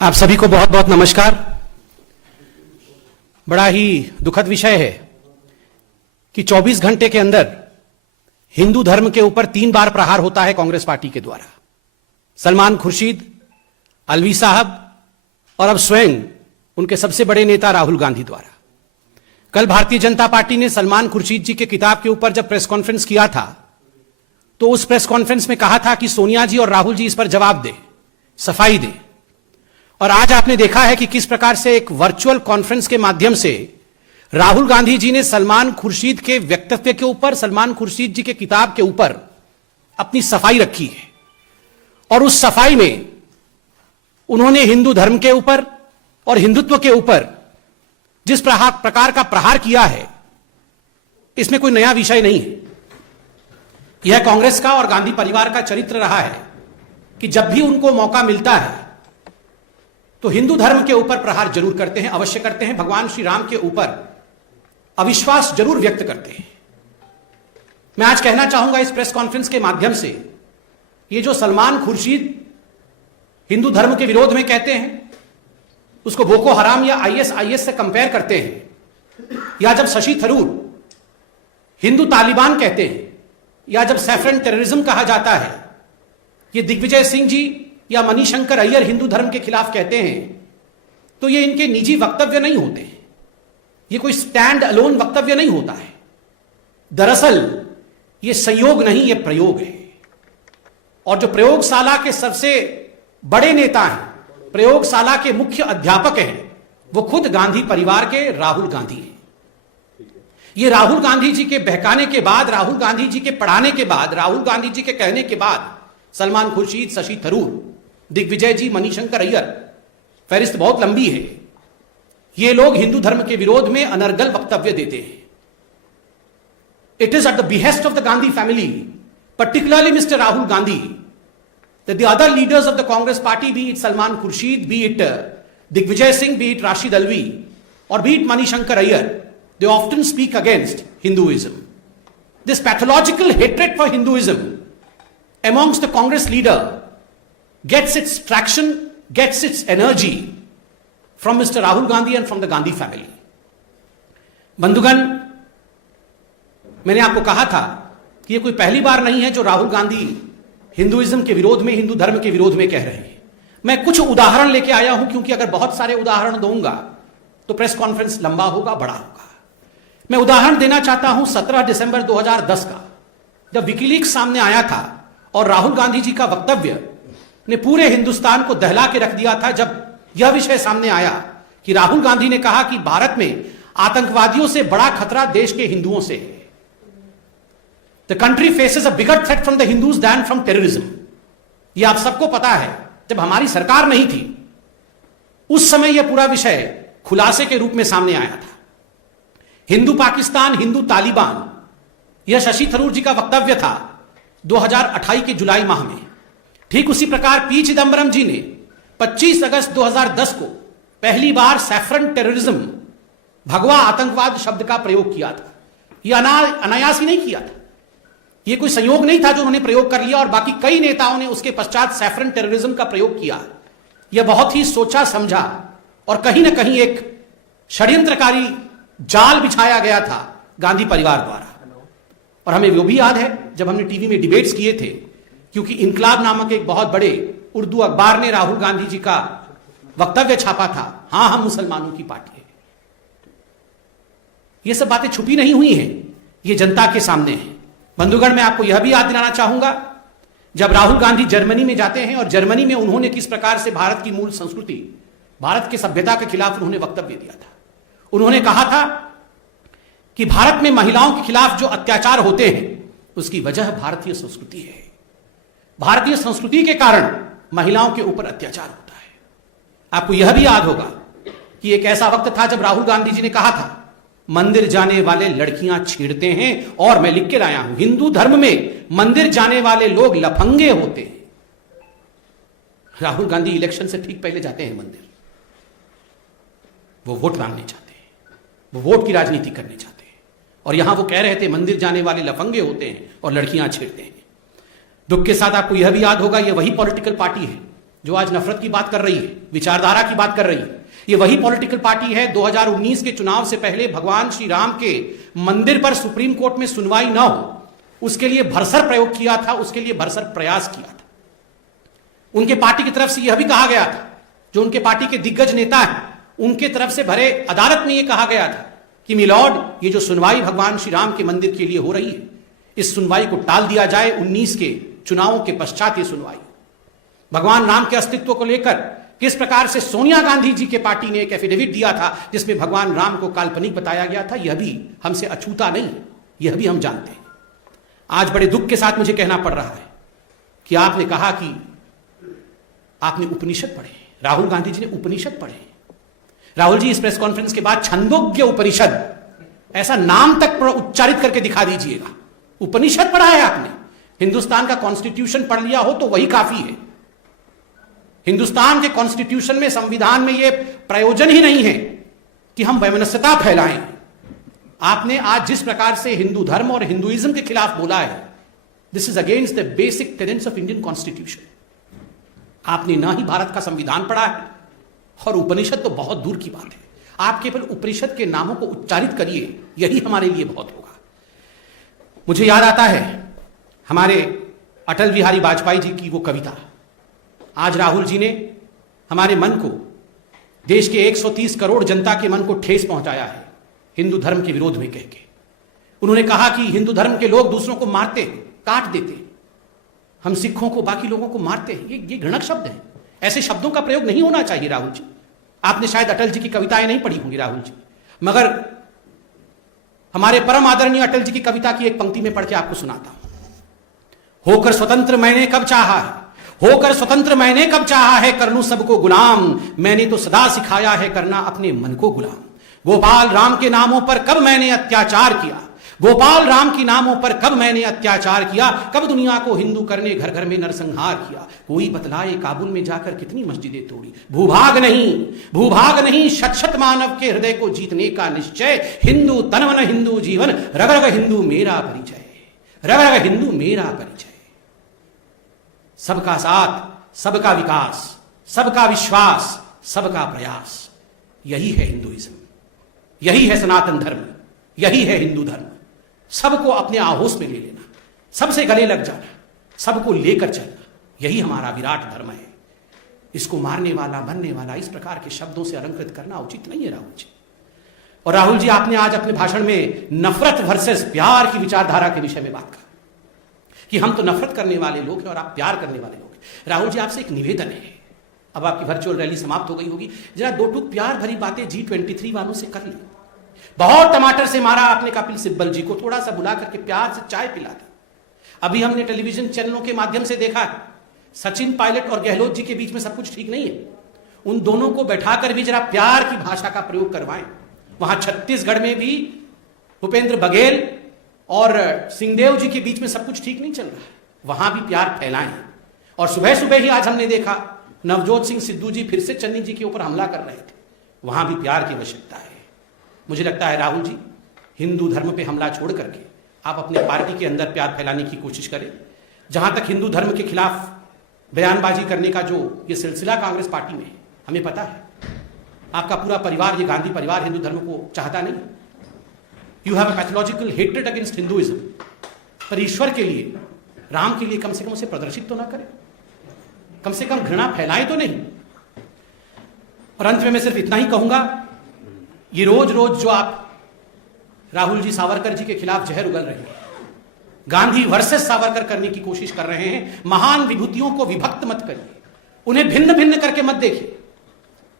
आप सभी को बहुत बहुत नमस्कार। बड़ा ही दुखद विषय है कि 24 घंटे के अंदर हिंदू धर्म के ऊपर 3 बार प्रहार होता है कांग्रेस पार्टी के द्वारा। सलमान खुर्शीद, अलवी साहब और अब स्वयं उनके सबसे बड़े नेता राहुल गांधी द्वारा। कल भारतीय जनता पार्टी ने सलमान खुर्शीद जी के किताब के ऊपर जब प्रेस कॉन्फ्रेंस किया था तो उस प्रेस कॉन्फ्रेंस में कहा था कि सोनिया जी और राहुल जी इस पर जवाब दें, सफाई दें। और आज आपने देखा है कि किस प्रकार से एक वर्चुअल कॉन्फ्रेंस के माध्यम से राहुल गांधी जी ने सलमान खुर्शीद के व्यक्तित्व के ऊपर, सलमान खुर्शीद जी के किताब के ऊपर अपनी सफाई रखी है। और उस सफाई में उन्होंने हिंदू धर्म के ऊपर और हिंदुत्व के ऊपर जिस प्रकार का प्रहार किया है, इसमें कोई नया विषय नहीं है। यह कांग्रेस का और गांधी परिवार का चरित्र रहा है कि जब भी उनको मौका मिलता है तो हिंदू धर्म के ऊपर प्रहार जरूर करते हैं, अवश्य करते हैं। भगवान श्री राम के ऊपर अविश्वास जरूर व्यक्त करते हैं। मैं आज कहना चाहूंगा इस प्रेस कॉन्फ्रेंस के माध्यम से, ये जो सलमान खुर्शीद हिंदू धर्म के विरोध में कहते हैं, उसको बोको हराम या आईएस से कंपेयर करते हैं, या जब शशि थरूर हिंदू तालिबान कहते हैं, या जब सैफरन टेररिज्म कहा जाता है, ये दिग्विजय सिंह जी या मणिशंकर अय्यर हिंदू धर्म के खिलाफ कहते हैं, तो ये इनके निजी वक्तव्य नहीं होते हैं। ये कोई स्टैंड अलोन वक्तव्य नहीं होता है। दरअसल ये संयोग नहीं, ये प्रयोग है। और जो प्रयोगशाला के सबसे बड़े नेता हैं, प्रयोगशाला के मुख्य अध्यापक हैं, वो खुद गांधी परिवार के राहुल गांधी हैं। ये राहुल गांधी जी के बहकाने के बाद, राहुल गांधी जी के पढ़ाने के बाद, राहुल गांधी जी के कहने के बाद सलमान खुर्शीद, शशि थरूर, दिग्विजय जी, मणिशंकर अय्यर, फहरिस्त बहुत लंबी है, ये लोग हिंदू धर्म के विरोध में अनर्गल वक्तव्य देते हैं। It is at the behest of the Gandhi family, particularly Mr. Rahul Gandhi, that the other leaders of the Congress party, be it Salman Khurshid, be it Digvijay Singh, be it Rashid Alvi, or be it Manishankar Aiyar, they often speak against Hinduism. This pathological hatred for Hinduism amongst the Congress leader gets its traction, gets its energy from Mr. Rahul Gandhi and from the Gandhi family. बंधुगण, मैंने आपको कहा था कि ये कोई पहली बार नहीं है जो राहुल गांधी हिंदुइज्म के विरोध में, हिंदू धर्म के विरोध में कह रहे हैं। मैं कुछ उदाहरण लेके आया हूं, क्योंकि अगर बहुत सारे उदाहरण दूंगा तो प्रेस कॉन्फ्रेंस लंबा होगा, बड़ा होगा। मैं उदाहरण देना चाहता हूं 17 दिसंबर 2010 का, जब विकीलीक्स सामने आया था और राहुल गांधी जी का वक्तव्य ने पूरे हिंदुस्तान को दहला के रख दिया था। जब यह विषय सामने आया कि राहुल गांधी ने कहा कि भारत में आतंकवादियों से बड़ा खतरा देश के हिंदुओं से है। The country faces a bigger threat from the Hindus than from terrorism. यह आप सबको पता है। जब हमारी सरकार नहीं थी उस समय यह पूरा विषय खुलासे के रूप में सामने आया था। हिंदू पाकिस्तान, हिंदू तालिबान, यह शशि थरूर जी का वक्तव्य था 2028 के जुलाई माह में। ठीक उसी प्रकार पी चिदंबरम जी ने 25 अगस्त 2010 को पहली बार सैफरन टेररिज्म, भगवा आतंकवाद शब्द का प्रयोग किया था। यह अनायास ही नहीं किया था, यह कोई संयोग नहीं था जो उन्होंने प्रयोग कर लिया और बाकी कई नेताओं ने उसके पश्चात सैफरन टेररिज्म का प्रयोग किया। यह बहुत ही सोचा समझा और कहीं ना कहीं एक षड्यंत्रकारी जाल बिछाया गया था गांधी परिवार द्वारा। और हमें वो भी याद है जब हमने टीवी में डिबेट्स किए थे, क्योंकि इनकलाब नामक एक बहुत बड़े उर्दू अखबार ने राहुल गांधी जी का वक्तव्य छापा था, हां हम मुसलमानों की पार्टी है। ये सब बातें छुपी नहीं हुई हैं, ये जनता के सामने है। बंधुगण, मैं आपको यह भी याद दिलाना चाहूंगा, जब राहुल गांधी जर्मनी में जाते हैं और जर्मनी में उन्होंने किस प्रकार से भारत की मूल संस्कृति, भारत की सभ्यता के खिलाफ उन्होंने वक्तव्य दिया था। उन्होंने कहा था कि भारत में महिलाओं के खिलाफ जो अत्याचार होते हैं उसकी वजह भारतीय संस्कृति है। भारतीय संस्कृति के कारण महिलाओं के ऊपर अत्याचार होता है। आपको यह भी याद होगा कि एक ऐसा वक्त था जब राहुल गांधी जी ने कहा था, मंदिर जाने वाले लड़कियां छेड़ते हैं, और मैं लिख के लाया हूं, हिंदू धर्म में मंदिर जाने वाले लोग लफंगे होते हैं। राहुल गांधी इलेक्शन से ठीक पहले जाते हैं मंदिर, वो वोट मांगने चाहते हैं, वो वोट की राजनीति करने चाहते हैं, और यहां वो कह रहे थे मंदिर जाने वाले लफंगे होते हैं और लड़कियां छेड़ते हैं। दुख के साथ आपको यह भी याद होगा, यह वही पॉलिटिकल पार्टी है जो आज नफरत की बात कर रही है, विचारधारा की बात कर रही है, ये वही पॉलिटिकल पार्टी है 2019 के चुनाव से पहले भगवान श्री राम के मंदिर पर सुप्रीम कोर्ट में सुनवाई ना हो उसके लिए भरसर प्रयोग किया था, उसके लिए भरसर प्रयास किया था। उनके पार्टी की तरफ से यह भी कहा गया था, जो उनके पार्टी के दिग्गज नेता हैं उनके तरफ से भरे अदालत में यह कहा गया था कि मिलॉर्ड, ये जो सुनवाई भगवान श्री राम के मंदिर के लिए हो रही है, इस सुनवाई को टाल दिया जाए, 19 के चुनावों के पश्चात ये सुनवाई। भगवान राम के अस्तित्व को लेकर किस प्रकार से सोनिया गांधी जी के पार्टी ने एक एफिडेविट दिया था जिसमें भगवान राम को काल्पनिक बताया गया था, यह भी हमसे अछूता नहीं है, यह भी हम जानते हैं। आज बड़े दुख के साथ मुझे कहना पड़ रहा है कि आपने कहा कि आपने उपनिषद पढ़े, राहुल गांधी जी ने उपनिषद पढ़े। राहुल जी, इस प्रेस कॉन्फ्रेंस के बाद छंदोग्य उपनिषद ऐसा नाम तक उच्चारित करके दिखा दीजिएगा। उपनिषद पढ़ा है आपने? हिंदुस्तान का कॉन्स्टिट्यूशन पढ़ लिया हो तो वही काफी है। हिंदुस्तान के कॉन्स्टिट्यूशन में, संविधान में यह प्रयोजन ही नहीं है कि हम वैमनस्यता फैलाएं। आपने आज जिस प्रकार से हिंदू धर्म और हिंदुइज्म के खिलाफ बोला है, this is against the basic tenants of Indian constitution. आपने ना ही भारत का संविधान पढ़ा है और उपनिषद तो बहुत दूर की बात है। आप केवल उपनिषद के नामों को उच्चारित करिए, यही हमारे लिए बहुत होगा। मुझे याद आता है हमारे अटल बिहारी वाजपेयी जी की वो कविता। आज राहुल जी ने हमारे मन को, देश के 130 करोड़ जनता के मन को ठेस पहुंचाया है हिंदू धर्म के विरोध में कह के। उन्होंने कहा कि हिंदू धर्म के लोग दूसरों को मारते हैं, काट देते हैं, हम सिखों को, बाकी लोगों को मारते हैं। ये घृणक शब्द है, ऐसे शब्दों का प्रयोग नहीं होना चाहिए। राहुल जी, आपने शायद अटल जी की कविताएं नहीं पढ़ी होंगी राहुल जी, मगर हमारे परम आदरणीय अटल जी की कविता की एक पंक्ति में पढ़ के आपको सुनाता हूं। होकर स्वतंत्र मैंने कब चाहा है, होकर स्वतंत्र मैंने कब चाहा है, कर लूं सबको गुलाम, मैंने तो सदा सिखाया है करना अपने मन को गुलाम। गोपाल राम के नामों पर कब मैंने अत्याचार किया, गोपाल राम की नामों पर कब मैंने अत्याचार किया, कब दुनिया को हिंदू करने घर घर में नरसंहार किया। कोई बतलाए काबुल में जाकर कितनी मस्जिदें तोड़ी, भूभाग नहीं शत शत मानव के हृदय को जीतने का निश्चय। हिंदू तन मन हिंदू जीवन, रग रग हिंदू मेरा परिचय, रग रग हिंदू मेरा परिचय। सबका साथ, सबका विकास, सबका विश्वास, सबका प्रयास, यही है हिंदुइज्म, यही है सनातन धर्म, यही है हिंदू धर्म। सबको अपने आहोश में ले लेना, सबसे गले लग जाना, सबको लेकर चलना, यही हमारा विराट धर्म है। इसको मारने वाला, बनने वाला, इस प्रकार के शब्दों से अलंकृत करना उचित नहीं है राहुल जी। और राहुल जी, आपने आज अपने भाषण में नफरत वर्सेस प्यार की विचारधारा के विषय में बात की कि हम तो नफरत करने वाले लोग हैं और आप प्यार करने वाले लोग हैं। राहुल जी, आपसे एक निवेदन है, अब आपकी वर्चुअल रैली समाप्त हो गई होगी, जरा दो टूक प्यार भरी बातें G23 वालों से कर ली। बहुत टमाटर से मारा आपने कपिल सिब्बल जी को, थोड़ा सा बुला करके प्यार से चाय पिला था। अभी हमने टेलीविजन चैनलों के माध्यम से देखा है, सचिन पायलट और गहलोत जी के बीच में सब कुछ ठीक नहीं है। उन दोनों को बैठाकर भी जरा प्यार की भाषा का प्रयोग करवाएं। वहां छत्तीसगढ़ में भी भूपेंद्र बघेल और सिंहदेव जी के बीच में सब कुछ ठीक नहीं चल रहा है, वहां भी प्यार फैलाएं। और सुबह सुबह ही आज हमने देखा नवजोत सिंह सिद्धू जी फिर से चन्नी जी के ऊपर हमला कर रहे थे, वहां भी प्यार की आवश्यकता है। मुझे लगता है राहुल जी, हिंदू धर्म पे हमला छोड़ करके आप अपने पार्टी के अंदर प्यार फैलाने की कोशिश करें। जहां तक हिंदू धर्म के खिलाफ बयानबाजी करने का जो ये सिलसिला कांग्रेस पार्टी में है, हमें पता है आपका पूरा परिवार, ये गांधी परिवार, हिंदू धर्म को चाहता नहीं। You have a pathological hatred against Hinduism. पर ईश्वर के लिए, राम के लिए कम से कम उसे प्रदर्शित तो ना करें, कम से कम घृणा फैलाए तो नहीं। और अंत में मैं सिर्फ इतना ही कहूंगा, ये रोज रोज जो आप राहुल जी सावरकर जी के खिलाफ जहर उगल रहे हैं, गांधी वर्सेस सावरकर करने की कोशिश कर रहे हैं, महान विभूतियों को विभक्त मत करिए, उन्हें भिन्न भिन्न करके मत देखिए।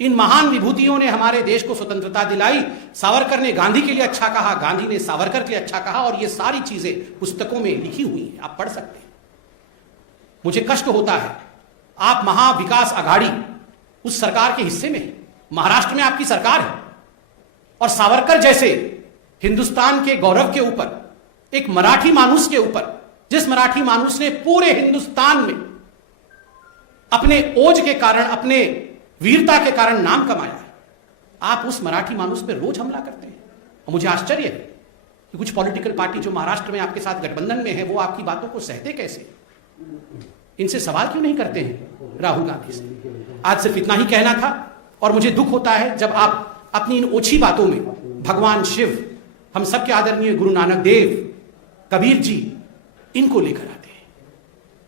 इन महान विभूतियों ने हमारे देश को स्वतंत्रता दिलाई। सावरकर ने गांधी के लिए अच्छा कहा, गांधी ने सावरकर के लिए अच्छा कहा, और ये सारी चीजें पुस्तकों में लिखी हुई हैं, आप पढ़ सकते हैं। मुझे कष्ट होता है, आप महाविकास आघाड़ी उस सरकार के हिस्से में, महाराष्ट्र में आपकी सरकार है, और सावरकर जैसे हिंदुस्तान के गौरव के ऊपर, एक मराठी मानुस के ऊपर, जिस मराठी मानुस ने पूरे हिंदुस्तान में अपने ओज के कारण, अपने वीरता के कारण नाम कमाया है, आप उस मराठी मानुस पर रोज हमला करते हैं। और मुझे आश्चर्य है कि कुछ पॉलिटिकल पार्टी जो महाराष्ट्र में आपके साथ गठबंधन में है, वो आपकी बातों को सहते कैसे। इनसे सवाल क्यों नहीं करते हैं राहुल गांधी से? आज सिर्फ इतना ही कहना था। और मुझे दुख होता है जब आप अपनी इन ओछी बातों में भगवान शिव, हम सबके आदरणीय गुरु नानक देव, कबीर जी, इनको लेकर आते हैं।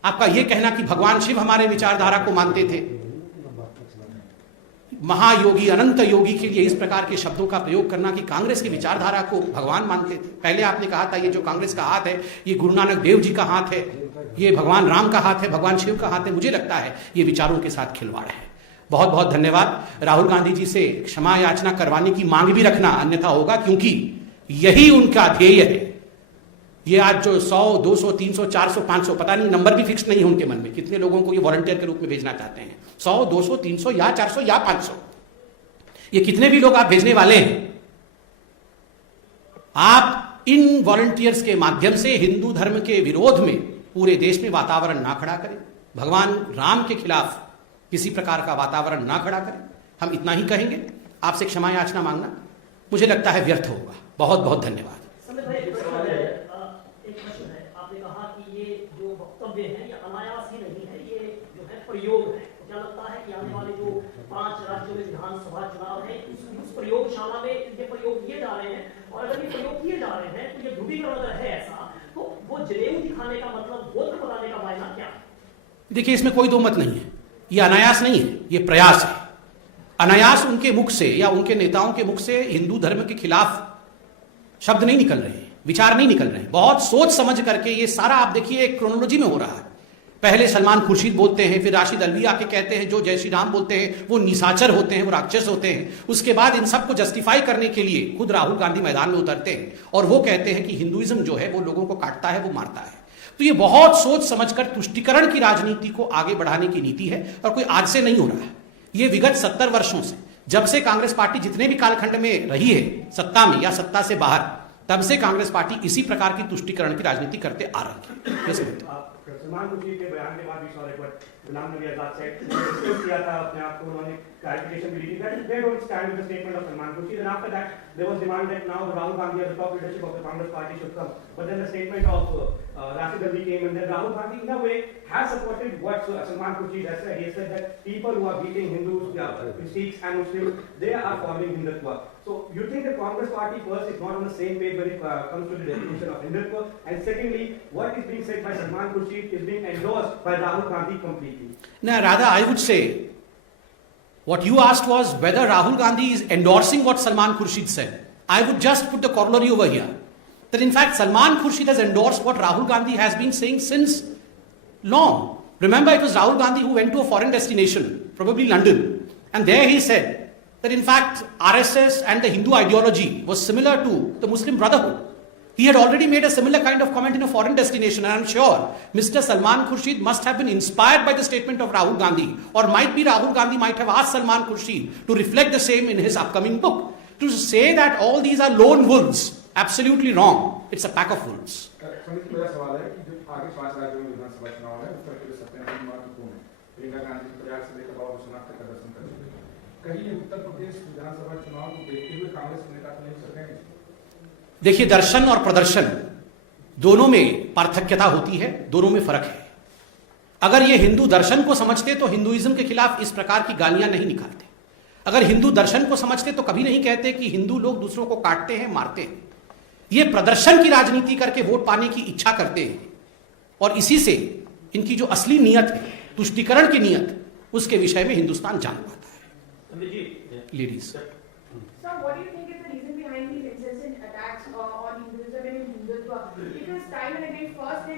आपका यह कहना कि भगवान शिव हमारे विचारधारा को मानते थे, महायोगी अनंत योगी के लिए इस प्रकार के शब्दों का प्रयोग करना कि कांग्रेस की विचारधारा को भगवान मानते थे। पहले आपने कहा था ये जो कांग्रेस का हाथ है ये गुरु नानक देव जी का हाथ है, ये भगवान राम का हाथ है, भगवान शिव का हाथ है। मुझे लगता है ये विचारों के साथ खिलवाड़ है। बहुत बहुत धन्यवाद। राहुल गांधी जी से क्षमा याचना करवाने की मांग भी रखना, अन्यथा होगा, क्योंकि यही उनका ध्येय है। ये आज जो 100, 200, 300, 400, 500, पता नहीं, नंबर भी फिक्स नहीं है उनके मन में कितने लोगों को ये वॉलंटियर के रूप में भेजना चाहते हैं। 100, 200, 300 या 400 या 500, ये कितने भी लोग आप भेजने वाले हैं, आप इन वॉलंटियर्स के माध्यम से हिंदू धर्म के विरोध में पूरे देश में वातावरण ना खड़ा करें, भगवान राम के खिलाफ किसी प्रकार का वातावरण ना खड़ा करें। हम इतना ही कहेंगे। आपसे क्षमा याचना मांगना मुझे लगता है व्यर्थ होगा। बहुत बहुत धन्यवाद। आपने कहा कि ये जो वक्तव्य है ये अनायास ही नहीं है, ये जो है प्रयोग है। क्या लगता है कि आने वाले जो 5 राज्यों में विधानसभा चुनाव है उस प्रयोगशाला में ये प्रयोग किए जा रहे हैं, और अगर ये प्रयोग किए जा रहे हैं तो ये ध्रुवीकरण अगर है ऐसा, तो वो जनेऊ दिखाने का मतलब गोत्र बनाने का मायना क्या है? देखिए, इसमें कोई दो मत नहीं है। ये अनायास नहीं है, ये प्रयास है। अनायास उनके मुख से या उनके नेताओं के मुख से हिंदू धर्म के खिलाफ शब्द नहीं निकल रहे हैं, विचार नहीं निकल रहे हैं। बहुत सोच समझ करके ये सारा आप देखिए एक क्रोनोलॉजी में हो रहा है। पहले सलमान खुर्शीद बोलते हैं, फिर राशिद अल्वी आके कहते हैं जो जय श्री राम बोलते हैं वो निशाचर होते हैं, वो राक्षस होते हैं। उसके बाद इन सबको जस्टिफाई करने के लिए खुद राहुल गांधी मैदान में उतरते हैं और वो कहते हैं कि हिंदुइज्म जो है वो लोगों को काटता है, वो मारता है। तो ये बहुत सोच समझकर तुष्टिकरण की राजनीति को आगे बढ़ाने की नीति है, और कोई आज से नहीं हो रहा है। ये विगत 70 वर्षों से, जब से कांग्रेस पार्टी जितने भी कालखंड में रही है सत्ता में या सत्ता से बाहर, तब से कांग्रेस पार्टी इसी प्रकार की तुष्टिकरण की राजनीति करते आ रही है। सलमान खुर्शीद के बयान के बाद भी सॉरी बट गुलाम नबी आजाद से डिस्कस किया था अपने आप को, उन्होंने क्लैरिफिकेशन भी दी that they don't stand with the statement of Salman Khurshid, and after that there was demand that now Rahul Gandhi as the top leadership of the Congress party should come, but then the statement of Rashid Ali came, and then Rahul Gandhi in a way has supported what Salman Khurshid has said. He said that people who are beating Hindus, Sikhs and Muslims, they are following Hindutva. So you think the Congress party first is not on the same page when it comes to the definition of Hindutva, and secondly, what is being said by Salman Khurshid is being endorsed by Rahul Gandhi completely? No, rather I would say what you asked was whether Rahul Gandhi is endorsing what Salman Khurshid said. I would just put the corollary over here, that in fact Salman Khurshid has endorsed what Rahul Gandhi has been saying since long. Remember, it was Rahul Gandhi who went to a foreign destination, probably London, and there he said that in fact RSS and the Hindu ideology was similar to the Muslim Brotherhood. He had already made a similar kind of comment in a foreign destination, and I'm sure Mr. Salman Khurshid must have been inspired by the statement of Rahul Gandhi, or might be Rahul Gandhi might have asked Salman Khurshid to reflect the same in his upcoming book. To say that all these are lone wolves, absolutely wrong. It's a pack of wolves. मेरा सवाल है कि जो आगे 5 राज्यों में विधानसभा चुनाव है, उत्तर प्रदेश सत्ताईस महत्वपूर्ण है। प्रियंका गांधी के प्रयास से लेकर बाबू सोनाख तक का दर्शन करेंगे। कहीं उत्तर प्रदेश विधानसभा चुनाव को देखते हुए कांग्रेस के नेता तो नहीं सकेंगे? देखिए, दर्शन और प्रदर्शन दोनों में पार्थक्यता होती है, दोनों में फर्क है। अगर ये हिंदू दर्शन को समझते तो हिंदुइज्म के खिलाफ इस प्रकार की गालियां नहीं निकालते। अगर हिंदू दर्शन को समझते तो कभी नहीं कहते कि हिंदू लोग दूसरों को काटते हैं, मारते हैं। ये प्रदर्शन की राजनीति करके वोट पाने की इच्छा करते हैं, और इसी से इनकी जो असली नियत है, तुष्टिकरण की नियत, उसके विषय में हिंदुस्तान जान पाता है। Ladies, Sir, what do you think is the reason behind these incessant attacks on Hinduism and Hindutva? Because time and again, first they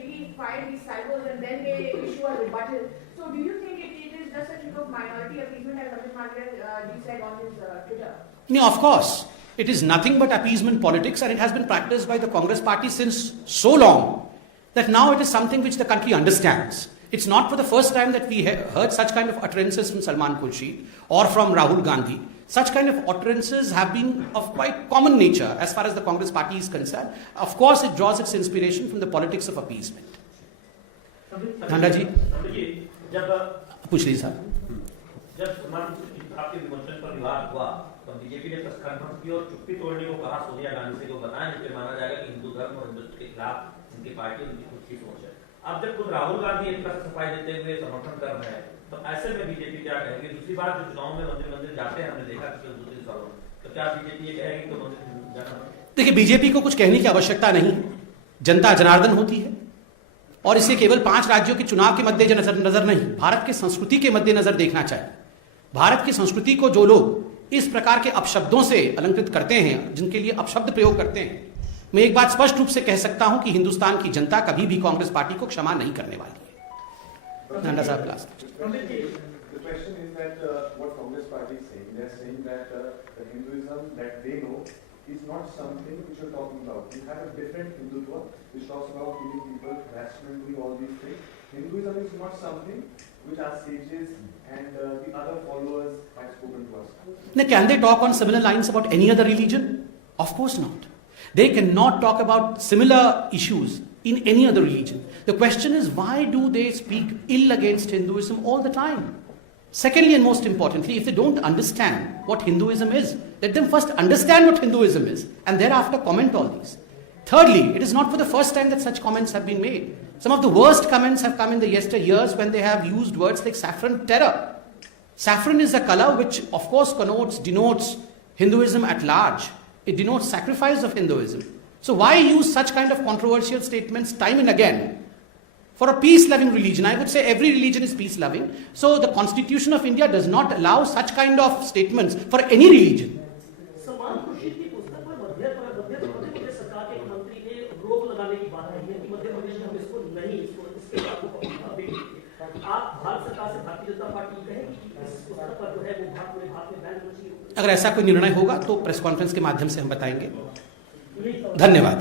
really fire these salvos and then they issue a rebuttal. So do you think it is just a trick of minority appeasement, as Ramesh Madhav said on his Twitter? No, of course. It is nothing but appeasement politics, and it has been practiced by the Congress party since so long that now it is something which the country understands. It's not for the first time that we heard such kind of utterances from Salman Khurshid or from Rahul Gandhi. Such kind of utterances have been of quite common nature as far as the Congress party is concerned. Of course, it draws its inspiration from the politics of appeasement. Dhanda ji, पूछ लीजिए साहब। जब आपके विमोचन पर विवाद हुआ तो बीजेपी ने प्रेस कॉन्फ्रेंस की और चुप्पी तोड़ने को कहा सोनिया गांधी से, जो बताया जिससे माना जाएगा कि हिंदू धर्म और हिंदुत्व के खिलाफ उनकी पार्टी, उनकी खुद की सोच है। अब जब खुद राहुल गांधी एक तरफ सफाई देते हुए समर्थन कर रहे हैं, तो ऐसे में बीजेपी क्या कहेगी? दूसरी बात, जो चुनाव में मंदिर मंदिर जाते हैं, हमने देखा पिछले 2-3 सालों में, तो क्या बीजेपी ये कहेगी तो मंदिर जाना? देखिए, बीजेपी को कुछ कहने की आवश्यकता नहीं, जनता जनार्दन होती है और इसे केवल 5 राज्यों के चुनाव के मद्देनजर नहीं, भारत की संस्कृति के मद्देनजर देखना चाहिए। भारत की संस्कृति को जो लोग इस प्रकार के अपशब्दों से अलंकृत करते हैं, जिनके लिए अपशब्द प्रयोग करते हैं, मैं एक बात स्पष्ट रूप से कह सकता हूं कि हिंदुस्तान की जनता कभी भी कांग्रेस पार्टी को क्षमा नहीं करने वाली है। नाना साहब, last. The question is that what Congress party is saying, they are saying that the Hinduism that they know is not something which you're talking about. You have a different Hindutva which talks about killing people, harassment, doing all these things. Hinduism is not something which our sages and the other followers have spoken to us. Now, can they talk on similar lines about any other religion? Of course not. They cannot talk about similar issues in any other religion. The question is, why do they speak ill against Hinduism all the time? Secondly, and most importantly, if they don't understand what Hinduism is, let them first understand what Hinduism is and thereafter comment on these. Thirdly, it is not for the first time that such comments have been made. Some of the worst comments have come in the yesteryears when they have used words like saffron terror. Saffron is a color which, of course, denotes Hinduism at large. It denotes sacrifice of Hinduism. So why use such kind of controversial statements time and again for a peace-loving religion? I would say every religion is peace-loving. So the Constitution of India does not allow such kind of statements for any religion. Salman Khurshid की पुस्तक पर मध्य प्रदेश सरकार के एक मंत्री ने रोक लगाने की बात कही है कि मध्य प्रदेश में हम इसको नहीं, इसके आप भारत सरकार से भारतीय जनता पार्टी कहेगी कि इस पुस्तक पर जो है वो पूरे भारत में बैन होना चाहिए। अगर ऐसा कोई निर्णय होगा तो प्रेस कॉन्फ्रेंस के माध्यम से हम बताएंगे। धन्यवाद।